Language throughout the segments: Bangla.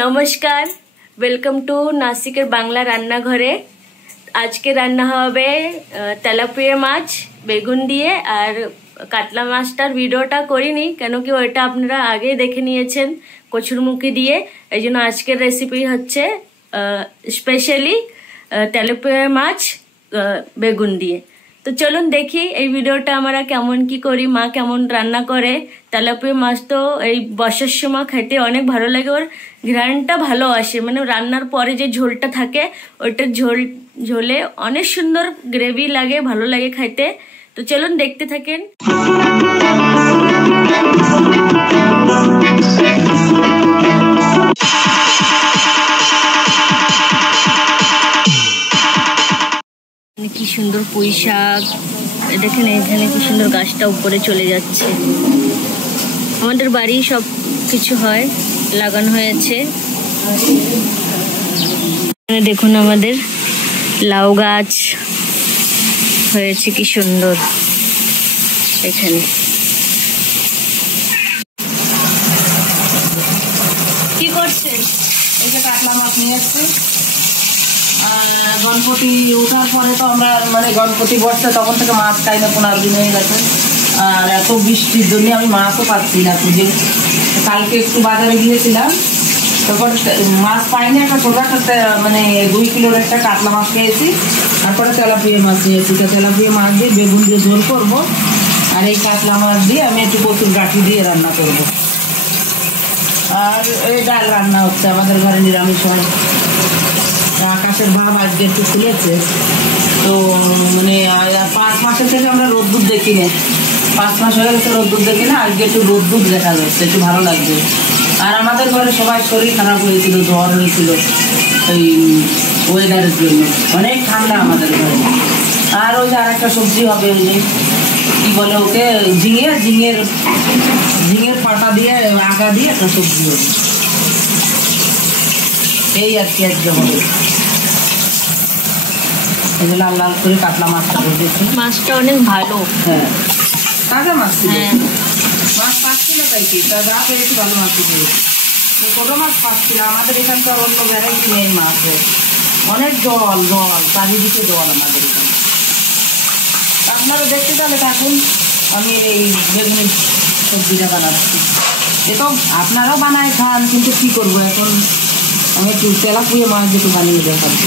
নমস্কার, ওয়েলকাম টু নাসিকের বাংলা রান্নাঘরে। আজকে রান্না হবে তেলাপিয়া মাছ বেগুন দিয়ে। আর কাতলা মাছটার ভিডিওটা করিনি, কেন কি ওইটা আপনারা আগেই দেখে নিয়েছেন কচুরমুখী দিয়ে। এই জন্য আজকের রেসিপি হচ্ছে স্পেশালি তেলাপিয়া মাছ বেগুন দিয়ে। তো চলুন দেখি এই ভিডিওটা আমরা কেমন কি করি, মা কেমন রান্না করে। তেলাপিয়া মাছ তো এই বর্ষার সময় খেতে অনেক ভালো লাগে, ওর ঘ্রাণটা ভালো আসে, মানে রান্নার পরে যে ঝোলটা থাকে ওইটার ঝোলে অনেক সুন্দর গ্রেভি লাগে, ভালো লাগে খাইতে। তো চলুন দেখতে থাকেন। কি সুন্দর পুঁই শাক, দেখেন এখানে কি সুন্দর গাছটা উপরে চলে যাচ্ছে। আমাদের বাড়ি সব কিছু হয়, লাগানো হয়েছে। দেখুন আমাদের লাউ গাছ হয়েছে কি সুন্দর এখানে। কি করছেন? এই যে কাতলা মাছ নিয়ে এসছি। গণপতি ওঠার পরে তো আমরা মানে গণপতি বসছে, তখন থেকে মাছ খাই না, 15 দিন হয়ে গেছে। আর এত বৃষ্টির জন্য আমি মাছও পাচ্ছি না খুঁজে। কালকে একটু বাজারে গিয়েছিলাম, তখন মাছ পাইনি। একটা ছোটো একটা মানে 2 কিলোর একটা কাতলা মাছ খেয়েছি। তারপরে তেলাপিয়া মাছ নিয়েছি। তো তেলাপিয়া মাছ দিয়ে বেগুন দিয়ে ঝোল করবো, আর এই কাতলা মাছ দিয়ে আমি একটু কচুর গাঠি দিয়ে রান্না করবো। আর এই ডাল রান্না হচ্ছে, আমাদের ঘরে নিরামিষ হয়। আকাশের ভাব আজকে একটু খুলেছে, তো মানে 5 মাসের থেকে আমরা রোদ্দুর দেখি না। 5 মাস হয়ে গেছে রোদ্দুর দেখি না, আজকে একটু রোদ্দুর দেখা যাচ্ছে, একটু ভালো লাগছে। আর আমাদের ঘরে সবাই শরীর খারাপ হয়েছিল, জ্বর হয়েছিল ওই ওয়েদারের জন্য। অনেক ঠান্ডা আমাদের ঘরে। আর ওই যে আর একটা সবজি হবে, ওই যে কী বলে ওকে, ঝিঙের পাতা দিয়ে আগা দিয়ে একটা সবজি হবে, এই আর কি আজকে হবে। এই যে লাল লাল করে কাতলা মাছটা ভেজেছি। মাছটা অনেক ভালো। হ্যাঁ, তাজা মাছ ছিল। হ্যাঁ, মাছ পাচ্ছিল তাই কি, যা পেয়েছি ভালো মাছ পেয়েছি। ছোটো মাছ পাচ্ছিল, আমাদের এখানকার অন্য ভ্যারাইটি নেই মাছের। অনেক জল চারিদিকে জল আমাদের এখানে। আপনারা দেখতে তাহলে থাকুন, আমি এই বেগুনি সবজিটা বানাচ্ছি। এ তো আপনারাও বানায় খান, কিন্তু কী করবো এখন আমি একটু তেলাপিয়া মাছ যেটু বানিয়ে দেখাবো।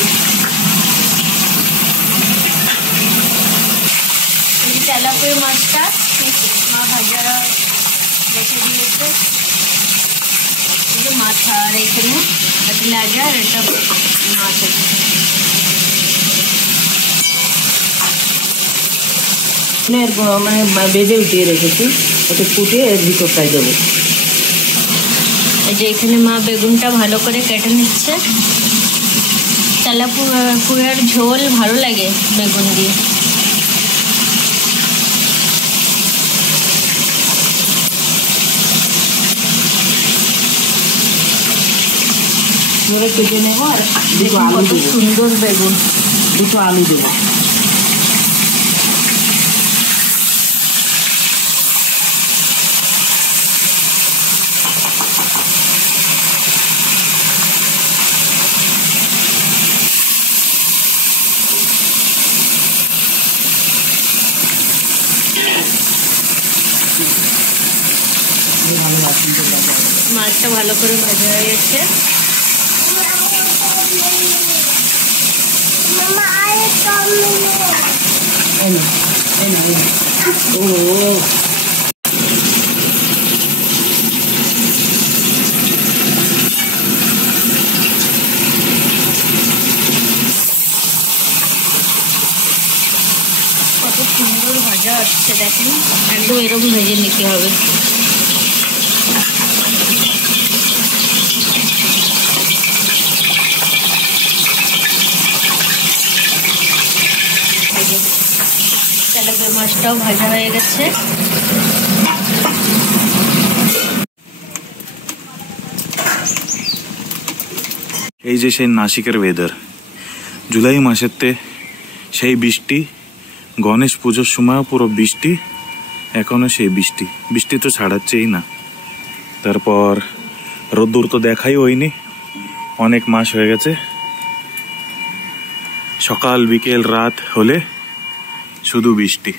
তেলাপিয়া মাছটা মা ভাজা রেখে দিয়েছে। মাথা আর এখানে একটা লাগা আর একটা মাছ আছে। মানে বেজে উঠিয়ে রেখেছি, ওটা ফুটিয়ে এর ভিতরটায় দেবো। এই যে এখানে মা বেগুনটা ভালো করে কেটে নিচ্ছে। তেলাপিয়ার ঝোল ভালো লাগে বেগুন দিয়ে। ধরে কেটে নেবো, আর দুটো আলু দেবো। সুন্দর বেগুন, দুটো আলু দেবো। মাছটা ভালো করে ভাজা হয়ে গেছে। কত সুন্দর ভাজা হচ্ছে দেখেন, একদম এরকম ভেজে নিতে হবে। তেলাপিয়া মাছটাও ভাজা হয়ে গেছে। এই যে সেই নাসিকের ওয়েদার, জুলাই মাসেতে সেই বৃষ্টি, গণেশ পুজোর সময় পুরো বৃষ্টি, এখনো সেই বৃষ্টি তো ছাড়াচ্ছেই না। তারপর রোদ্দুর তো দেখাই হয়নি, অনেক মাস হয়ে গেছে, সকাল বিকেল রাত হলে শুধু বৃষ্টি।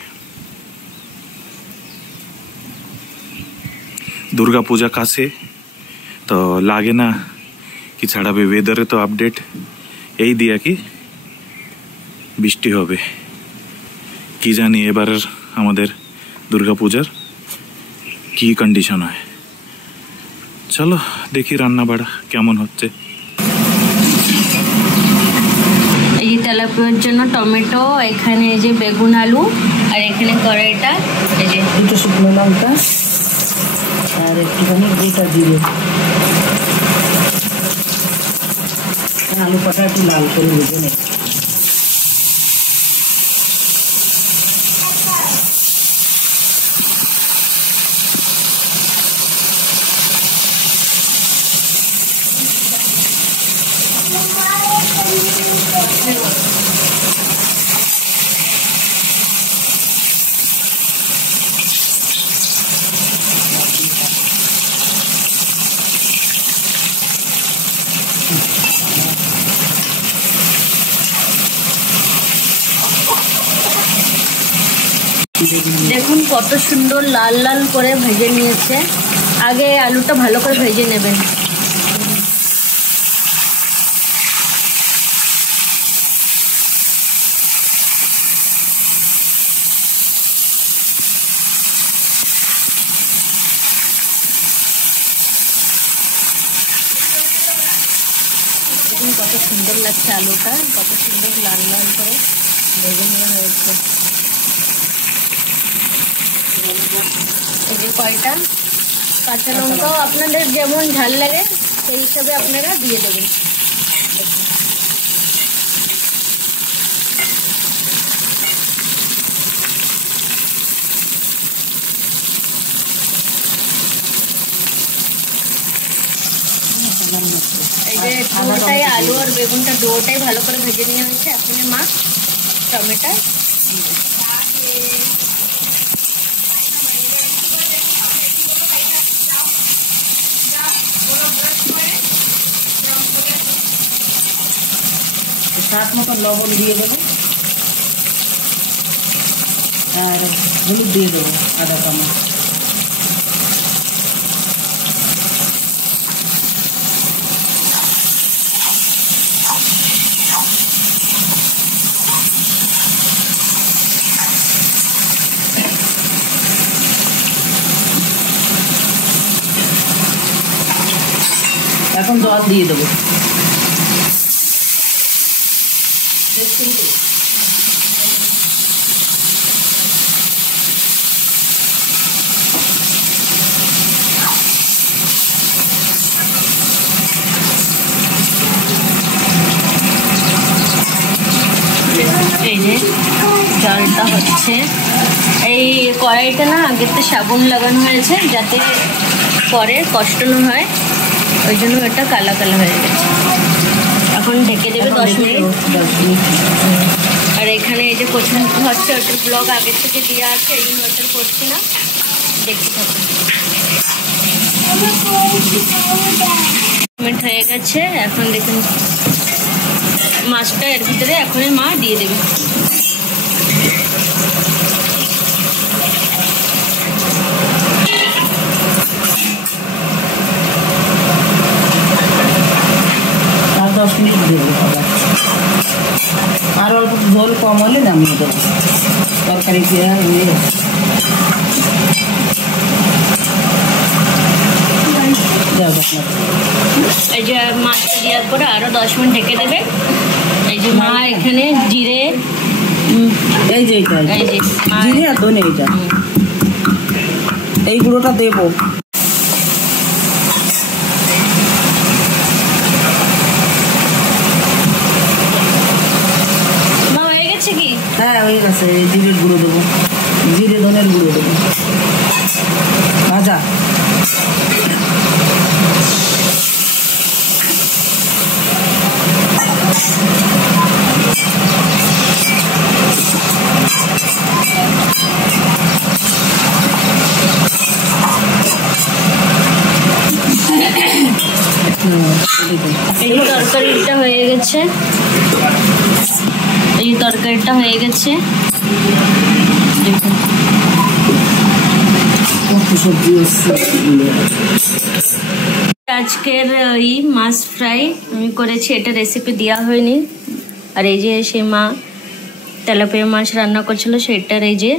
दुर्गा पूजा काছে তো লাগে না কি ছাড়াবে। ওয়েদারে তো আপডেট এই দিয়া কি বৃষ্টি হবে, কি জানি এবারের আমাদের দুর্গা পূজার কি কন্ডিশন হয়। চলো দেখি রান্না বাড়া কেমন হচ্ছে। এই যে তেলাপিয়ার জন্য টমেটো, এখানে এই যে বেগুন আলু, আর এখানে কড়াইটা এই যে দুটো শুকনো লঙ্কা আর একটুখানি গোটা জিরে, আলু কটা একটু লাল করে ভেজে নেই। দেখুন কত সুন্দর লাল লাল করে ভেজে নিয়েছে। আগে আলুটা ভালো করে ভেজে নেবেন। দেখুন কত সুন্দর লাগছে আলুটা, কত সুন্দর লাল লাল করে ভেজে নেওয়া হয়েছে। এই যে কয়টা কাঁচা লঙ্কাও আপনাদের যেমন ঝাল লাগে সেই হিসাবে আপনারা দিয়ে দেবেন। এই যে ডোটাই আলু আর বেগুনটা ডোটাই ভালো করে ভেজে নেওয়া হয়েছে। এখন মা টমেটো স্বাদ মতো লবণ দিয়ে দেবো আর হলুদ দিয়ে দেবো আধা চামচ। এখন জল দিয়ে দেবো। এই যে জলটা হচ্ছে, এই কড়াইটা না আগের তো সাবুন লাগানো হয়েছে যাতে পরে কষ্ট না হয়, ওই জন্য এটা কালা কালা হয়ে গেছে। এখন ঢেকে দেবে 10 মিনিট। আর এখানে এই যে কোচিং হচ্ছে, ওটার ব্লগ আগের থেকে দেওয়া আছে, এই জন্য ওটার করছি না, দেখতে থাকুন। মিনিট হয়ে গেছে, এখন দেখুন মাছটা এর ভিতরে এখনই মা দিয়ে দেবে। আর 10 মিনিট দেবো, আর অল্প ঝোল কম হলে নামিয়ে দেবো। তরকারি দেওয়া হয়ে এই যে মাছটা দেওয়ার পরে আরো 10 মিনিট ঢেকে দেবে। এই যে মা এখানে জিরে, এই যে জিরে আর ধনে, এইটা এই গুঁড়োটা দেবো। মা হয়ে গেছে কি? হ্যাঁ হয়ে গেছে। জিরের গুঁড়ো দেবো, জিরে ধনের গুঁড়ো দেবো ভাজা। এই তরকারিটা হয়ে গেছে, এই তরকারিটা হয়ে গেছে। দেখুন আজকের এই মাছ ফ্রাই আমি করেছি, এটা রেসিপি দেওয়া হয়নি। আর এই যে সেই মা তেলাপিয়া মাছ রান্না করছিল সেটার এই যে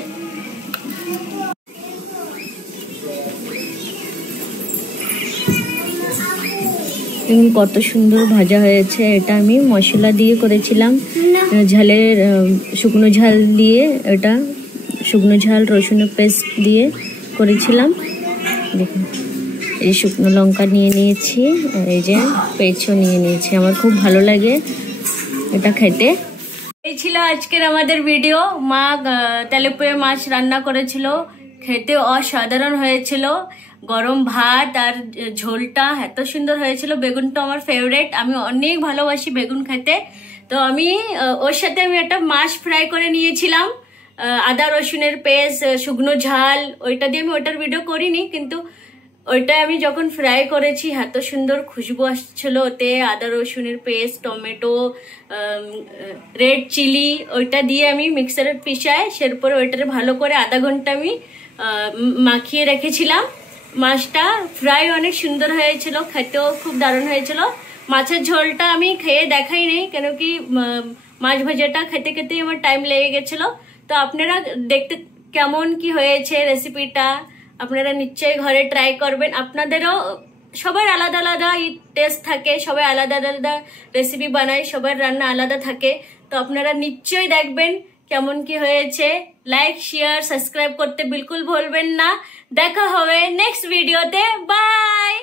কত সুন্দর ভাজা হয়েছে। এটা আমি মশলা দিয়ে করেছিলাম, ঝালের শুকনো ঝাল দিয়ে, এটা শুকনো ঝাল রসুনের পেস্ট দিয়ে করেছিলাম। দেখুন এই শুকনো লঙ্কা নিয়ে নিয়েছি, আর এই যে পেঁচও নিয়ে নিয়েছি। আমার খুব ভালো লাগে এটা খেতে। এই ছিল আজকের আমাদের ভিডিও। মা তেলাপিয়া মাছ রান্না করেছিল, খেতে অসাধারণ হয়েছিল। গরম ভাত আর ঝোলটা এত সুন্দর হয়েছিল। বেগুনটা আমার ফেভারিট, আমি অনেক ভালোবাসি বেগুন খেতে। তো আমি ওর সাথে আমি একটা মাছ ফ্রাই করে নিয়েছিলাম, আদা রসুনের পেস্ট, শুকনো ঝাল, ওইটা দিয়ে আমি ওটার ভিডিও করিনি, কিন্তু ওইটা আমি যখন ফ্রাই করেছি এত সুন্দর খুশবু আসছিল ওতে। আদা রসুনের পেস্ট, টমেটো, রেড চিলি, ওইটা দিয়ে আমি মিক্সারে পিষায় সেরপরে ওইটারে ভালো করে আধা ঘন্টা আমি মাখিয়ে রেখেছিলাম। মাছটা ফ্রাই অনেক সুন্দর হয়েছিল, খেতেও খুব দারুণ হয়েছিল। মাছের ঝোলটা আমি খেয়ে দেখাই নেই, কেন কি মাছ ভাজাটা খেতে খেতেই আমার টাইম লেগে গেছিল। তো আপনারা দেখতে কেমন কি হয়েছে রেসিপিটা, আপনারা নিশ্চয়ই ঘরে ট্রাই করবেন। আপনাদেরও সবার আলাদা আলাদা টেস্ট থাকে, সবাই আলাদা আলাদা রেসিপি বানায়, সবার রান্না আলাদা থাকে। তো আপনারা নিশ্চয়ই দেখবেন কেমন কি হয়েছে। লাইক শেয়ার সাবস্ক্রাইব করতে বিলকুল ভুলবেন না। দেখা হবে নেক্সট ভিডিওতে। বাই।